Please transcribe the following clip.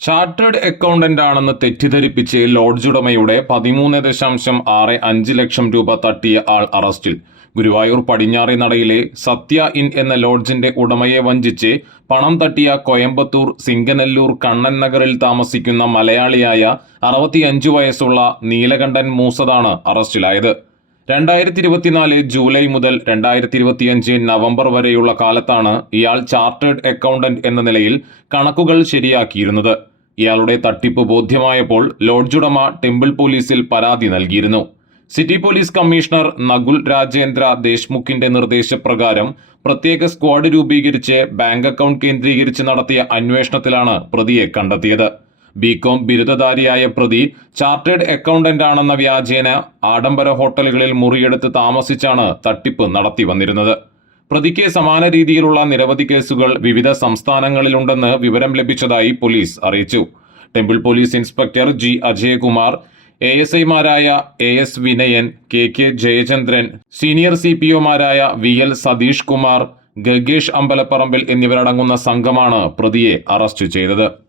Chartered accountant ആണെന്ന് തെറ്റിദ്ധരിപ്പിച്ച് lodge ഉടമയുടെ പതിമൂന്ന് ദശാംശം ആറ് അഞ്ച് ലക്ഷം രൂപ തട്ടിയ ആൾ അറസ്റ്റിൽ. ഗുരുവായൂർ പടിഞ്ഞാറെ നടയിലെ സത്യ ഇൻ എന്ന ലോഡ്ജിന്റെ ഉടമയെ വഞ്ചിച്ച് പണം തട്ടിയ കോയമ്പത്തൂർ സിംഗനെല്ലൂർ കണ്ണൻ നഗറിൽ താമസിക്കുന്ന മലയാളിയായ അറുപത്തിയഞ്ചു വയസ്സുള്ള നീലകണ്ഠൻ മൂസതാണ് അറസ്റ്റിലായത്. രണ്ടായിരത്തി ഇരുപത്തിനാല് ജൂലൈ മുതൽ രണ്ടായിരത്തി ഇരുപത്തിയഞ്ച് നവംബർ വരെയുള്ള കാലത്താണ് ഇയാൾ ചാർട്ടേഡ് അക്കൗണ്ടന്റ് എന്ന നിലയിൽ കണക്കുകൾ ശരിയാക്കിയിരുന്നത്. ഇയാളുടെ തട്ടിപ്പ് ബോധ്യമായപ്പോൾ ലോഡ്ജുടമ ടെമ്പിൾ പോലീസിൽ പരാതി നൽകിയിരുന്നു. City police commissioner Nakul Rajendra ദേശ്മുഖിന്റെ നിർദ്ദേശപ്രകാരം പ്രത്യേക സ്ക്വാഡ് രൂപീകരിച്ച് ബാങ്ക് അക്കൗണ്ട് കേന്ദ്രീകരിച്ച് നടത്തിയ അന്വേഷണത്തിലാണ് പ്രതിയെ കണ്ടെത്തിയത്. ബികോം ബിരുദധാരിയായ പ്രതി ചാർട്ടേഡ് അക്കൗണ്ടന്റ് ആണെന്ന വ്യാജേന ആഡംബര ഹോട്ടലുകളിൽ മുറിയെടുത്ത് താമസിച്ചാണ് തട്ടിപ്പ് നടത്തി വന്നിരുന്നത്. പ്രതിക്ക് സമാന രീതിയിലുള്ള നിരവധി കേസുകൾ വിവിധ സംസ്ഥാനങ്ങളിലുണ്ടെന്ന് വിവരം ലഭിച്ചതായി പോലീസ് അറിയിച്ചു. Temple police inspector G Ajayakumar A S ഐമാരായ A S Vinayan K K Jayachandran senior C P ഒമാരായ V L Satheesh Kumar Gagesh അമ്പലപ്പറമ്പിൽ എന്നിവരടങ്ങുന്ന സംഘമാണ് പ്രതിയെ അറസ്റ്റ് ചെയ്തത്.